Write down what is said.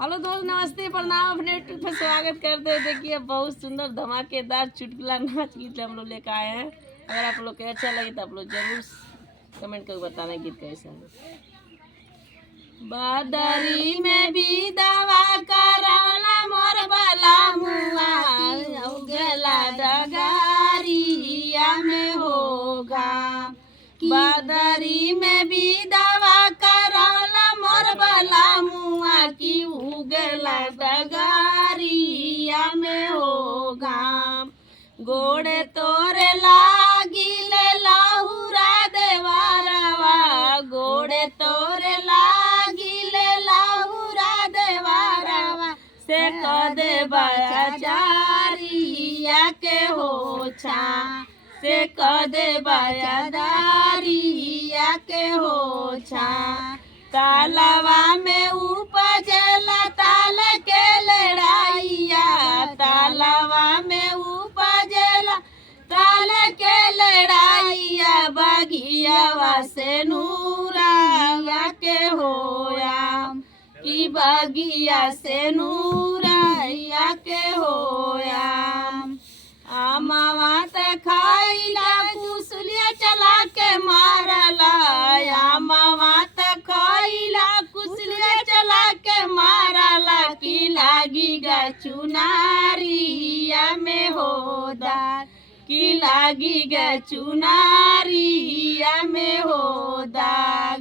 Hello दोस्त, नमस्ते, प्रणाम। अपने यूट्यूब पर स्वागत करते हैं। देखिए बहुत सुंदर धमाकेदार चुटकुला नाच गीत हम लोग लेकर आए हैं। अगर आप लोग को अच्छा लगे तो आप लोग जरूर कमेंट करके बताना गीत कैसा है। बदरी में भी दवा करौला मोर बला मुआ उगला डगारिया में होगा। बदरी में भी दवा करौला मोर बला मुआ की उगला डगारिया में होगा। गोड़े तोरे लागिल लाहुरा देवारवा, गोड़े तोरे लागिल लाहुरा देवारवा से कदे बचारिया के होछा, से कदे बचादारिया के होछा। तालावा में उपजला ताल के लड़ाइया, तालावा में उपजला ताल के लड़ाइया। बगियावा से नूराया के होया, कि बगिया से नूराया के होया। आमावा त खाइला कुसलिया चला के मारला, आमावा त खाइला कुसलिया चला के मारला। की लागी गा चुनारिया में होदार, की लागी गा चुनारिया में होदार।